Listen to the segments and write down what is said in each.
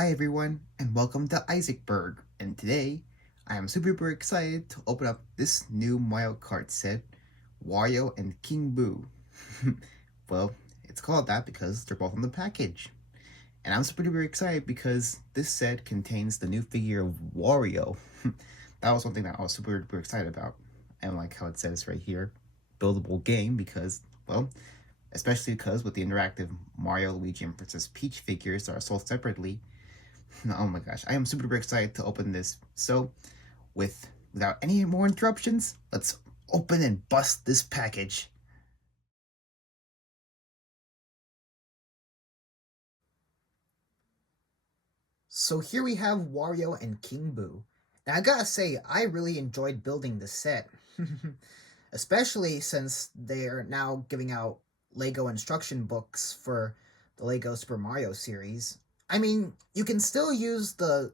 Hi everyone, and welcome to Isaacberg. And today, I am super excited to open up this new Mario Kart set, Wario and King Boo. Well, it's called that because they're both on the package. And I'm super excited because this set contains the new figure of Wario. That was one thing that I was super excited about. And like how it says right here, buildable game because, well, especially because with the interactive Mario, Luigi, and Princess Peach figures that are sold separately, oh my gosh, I am super excited to open this. So, without any more interruptions, let's open and bust this package. So here we have Wario and King Boo. Now I gotta say, I really enjoyed building this set. Especially since they're now giving out Lego instruction books for the Lego Super Mario series. I mean, you can still use the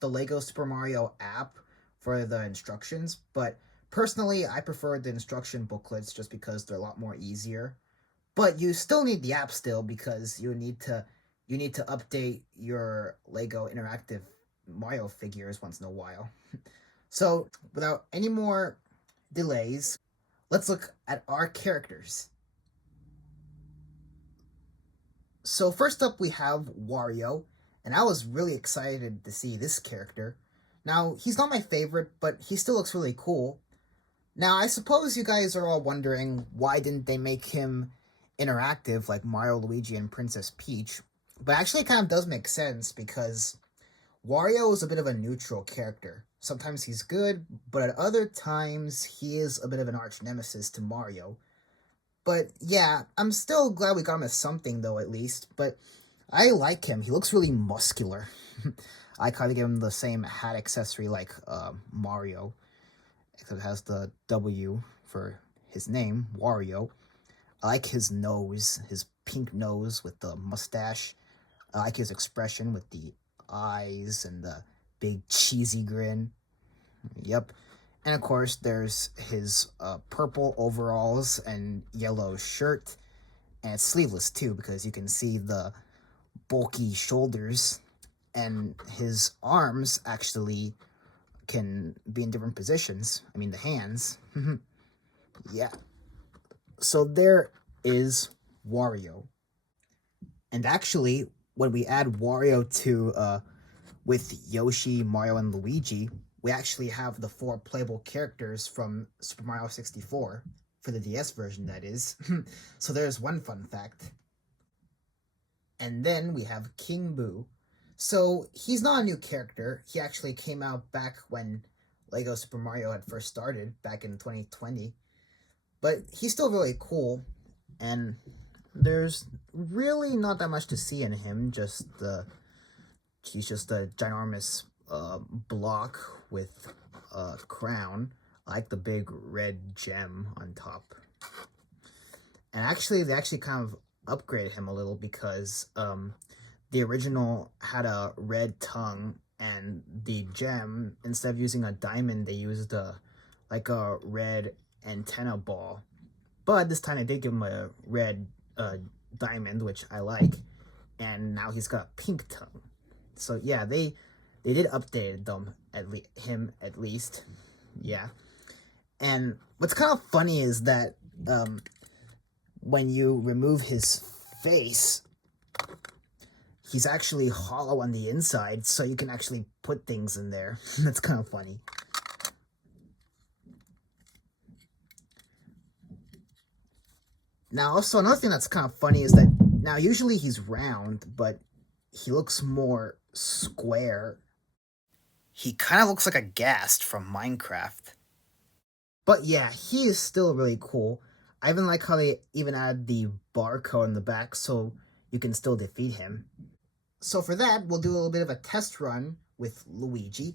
Lego Super Mario app for the instructions, but personally, I prefer the instruction booklets just because they're a lot more easier. But you still need the app still because you need to update your Lego interactive Mario figures once in a while. So, without any more delays, let's look at our characters. So first up we have Wario, and I was really excited to see this character. Now, he's not my favorite, but he still looks really cool. Now, I suppose you guys are all wondering why didn't they make him interactive like Mario, Luigi, and Princess Peach? But actually, it kind of does make sense because Wario is a bit of a neutral character. Sometimes he's good, but at other times he is a bit of an arch nemesis to Mario. But yeah, I'm still glad we got him as something though, at least. But I like him. He looks really muscular. I kind of give him the same hat accessory like Mario, except it has the W for his name, Wario. I like his nose, his pink nose with the mustache. I like his expression with the eyes and the big cheesy grin. Yep. And of course, there's his purple overalls and yellow shirt. And it's sleeveless too because you can see the bulky shoulders. And his arms actually can be in different positions. I mean, the hands. Yeah. So there is Wario. And actually, when we add Wario to with Yoshi, Mario, and Luigi, we actually have the 4 playable characters from Super Mario 64 for the DS version, that is. So there's one fun fact. And then we have King Boo. So he's not a new character. He actually came out back when Lego Super Mario had first started back in 2020. But he's still really cool, and there's really not that much to see in him. He's just a ginormous block with a crown, like the big red gem on top. And actually, they actually kind of upgraded him a little because the original had a red tongue, and the gem, instead of using a diamond, they used a red antenna ball. But this time they did give him a red diamond, which I like, and now he's got a pink tongue. So yeah, they did update them him at least, yeah. And what's kind of funny is that when you remove his face, he's actually hollow on the inside, so you can actually put things in there. That's kind of funny. Now, also, another thing that's kind of funny is that now usually he's round, but he looks more square. He kind of looks like a Ghast from Minecraft. But yeah, he is still really cool. I even like how they even add the barcode in the back so you can still defeat him. So for that, we'll do a little bit of a test run with Luigi.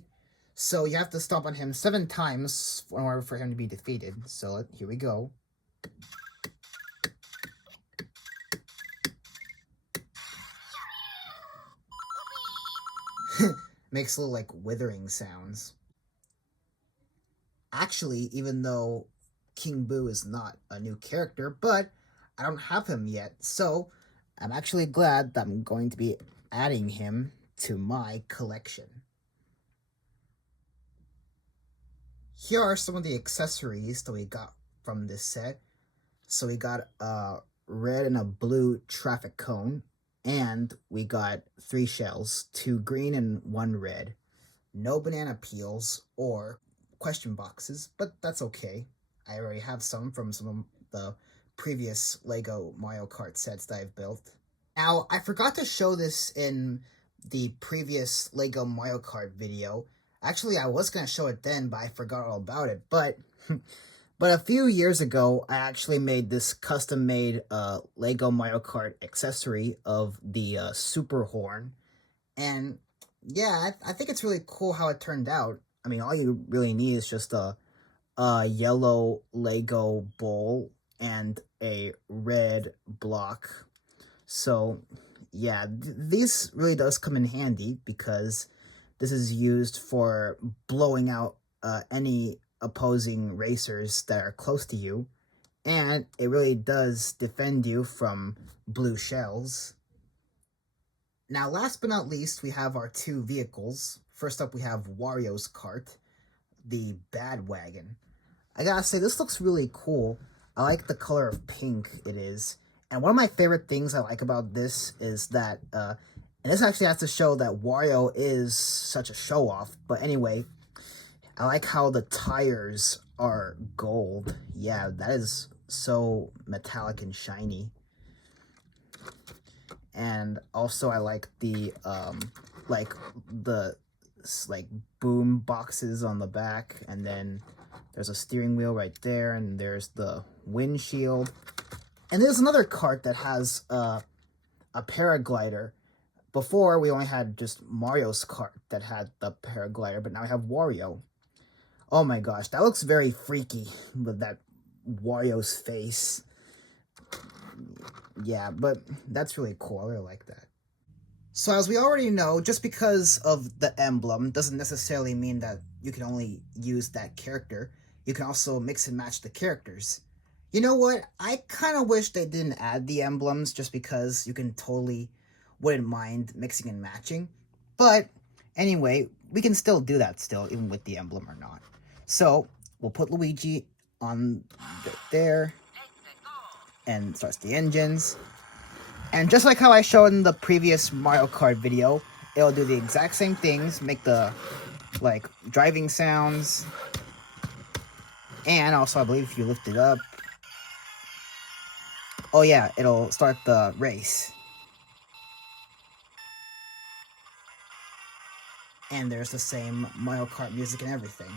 So you have to stomp on him 7 times in order for him to be defeated. So here we go. Makes little like withering sounds. Actually, even though King Boo is not a new character, but I don't have him yet, so I'm actually glad that I'm going to be adding him to my collection. Here are some of the accessories that we got from this set. So we got a red and a blue traffic cone, and we got 3 shells, 2 green and 1 red. No banana peels or question boxes, but that's okay. I already have some from some of the previous Lego Mario Kart sets that I've built. Now, I forgot to show this in the previous Lego Mario Kart video. Actually, I was going to show it then, but I forgot all about it. But a few years ago, I actually made this custom-made Lego Mario Kart accessory of the Super Horn. And yeah, I think it's really cool how it turned out. I mean, all you really need is just a yellow Lego bowl and a red block. So yeah, these really does come in handy because this is used for blowing out any opposing racers that are close to you, and it really does defend you from blue shells. Now, last but not least, we have our 2 vehicles. First up, we have Wario's cart, the Bad Wagon. I gotta say, this looks really cool. I like the color of pink it is. And one of my favorite things I like about this is that, and this actually has to show that Wario is such a show-off. But anyway, I like how the tires are gold. Yeah, that is so metallic and shiny. And also I like the like the like boom boxes on the back, and then there's a steering wheel right there, and there's the windshield. And there's another cart that has a paraglider. Before, we only had just Mario's cart that had the paraglider, but now we have Wario. Oh my gosh, that looks very freaky with that Wario's face. Yeah, but that's really cool. I really like that. So as we already know, just because of the emblem doesn't necessarily mean that you can only use that character. You can also mix and match the characters. You know what? I kind of wish they didn't add the emblems just because you can totally wouldn't mind mixing and matching. But anyway, we can still do that still, even with the emblem or not. So we'll put Luigi on there and starts the engines. And just like how I showed in the previous Mario Kart video, it'll do the exact same things, make the like driving sounds, and also I believe if you lift it up, oh yeah, it'll start the race. And there's the same Mario Kart music and everything.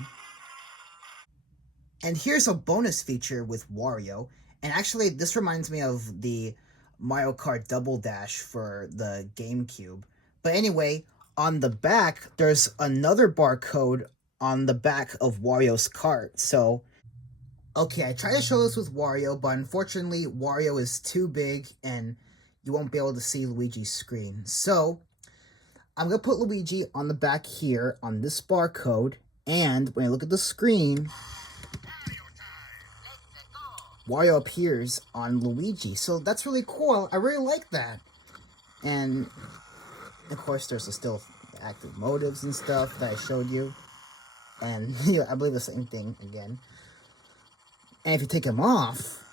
And here's a bonus feature with Wario, and actually this reminds me of the Mario Kart Double Dash for the GameCube. But anyway, on the back, there's another barcode on the back of Wario's cart. So, okay, I tried to show this with Wario, but unfortunately, Wario is too big and you won't be able to see Luigi's screen. So, I'm going to put Luigi on the back here on this barcode, and when I look at the screen, Wario appears on Luigi. So that's really cool. I really like that. And of course, there's the still active motives and stuff that I showed you. And you know, I believe the same thing again. And if you take him off,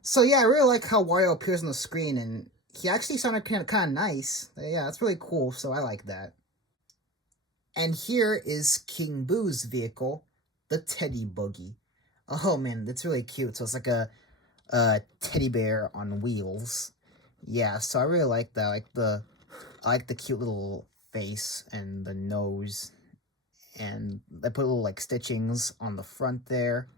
so yeah, I really like how Wario appears on the screen, and he actually sounded kind of nice. Yeah, that's really cool. So I like that. And here is King Boo's vehicle, the Teddy Buggy. Oh man, that's really cute. So it's like a teddy bear on wheels. Yeah, so I really like that. I like the cute little face and the nose, and I put little like stitchings on the front there.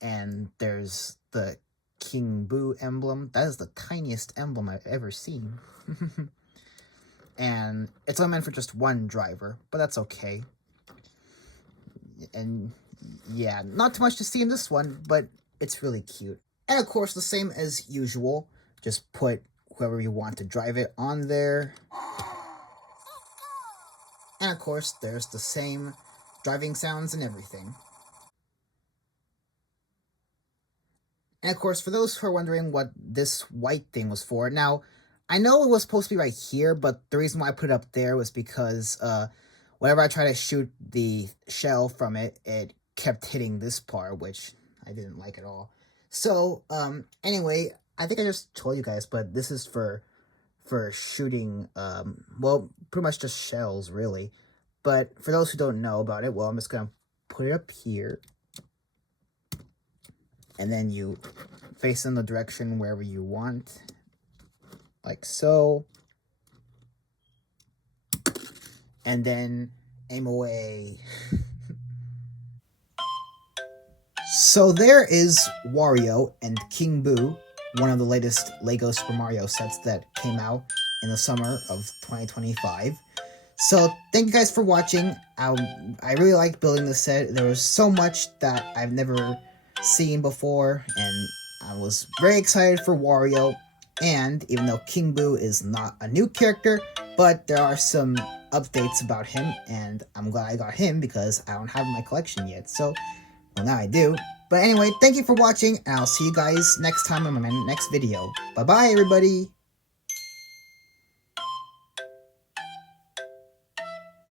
And there's the King Boo emblem. That is the tiniest emblem I've ever seen. And it's only meant for just one driver, but that's okay. And yeah, not too much to see in this one, but it's really cute. And of course, the same as usual, just put whoever you want to drive it on there. And of course, there's the same driving sounds and everything. And of course, for those who are wondering what this white thing was for, now, I know it was supposed to be right here, but the reason why I put it up there was because whenever I try to shoot the shell from it, it kept hitting this part, which I didn't like at all. So, anyway, I think I just told you guys, but this is for shooting, well, pretty much just shells, really. But for those who don't know about it, well, I'm just gonna put it up here, and then you face in the direction wherever you want, like so, and then aim away. So there is Wario and King Boo, one of the latest LEGO Super Mario sets that came out in the summer of 2025. So thank you guys for watching. I really liked building this set. There was so much that I've never seen before, and I was very excited for Wario. And even though King Boo is not a new character, but there are some updates about him, and I'm glad I got him because I don't have him in my collection yet. So, well, now I do. But anyway, thank you for watching, and I'll see you guys next time in my next video. Bye-bye, everybody!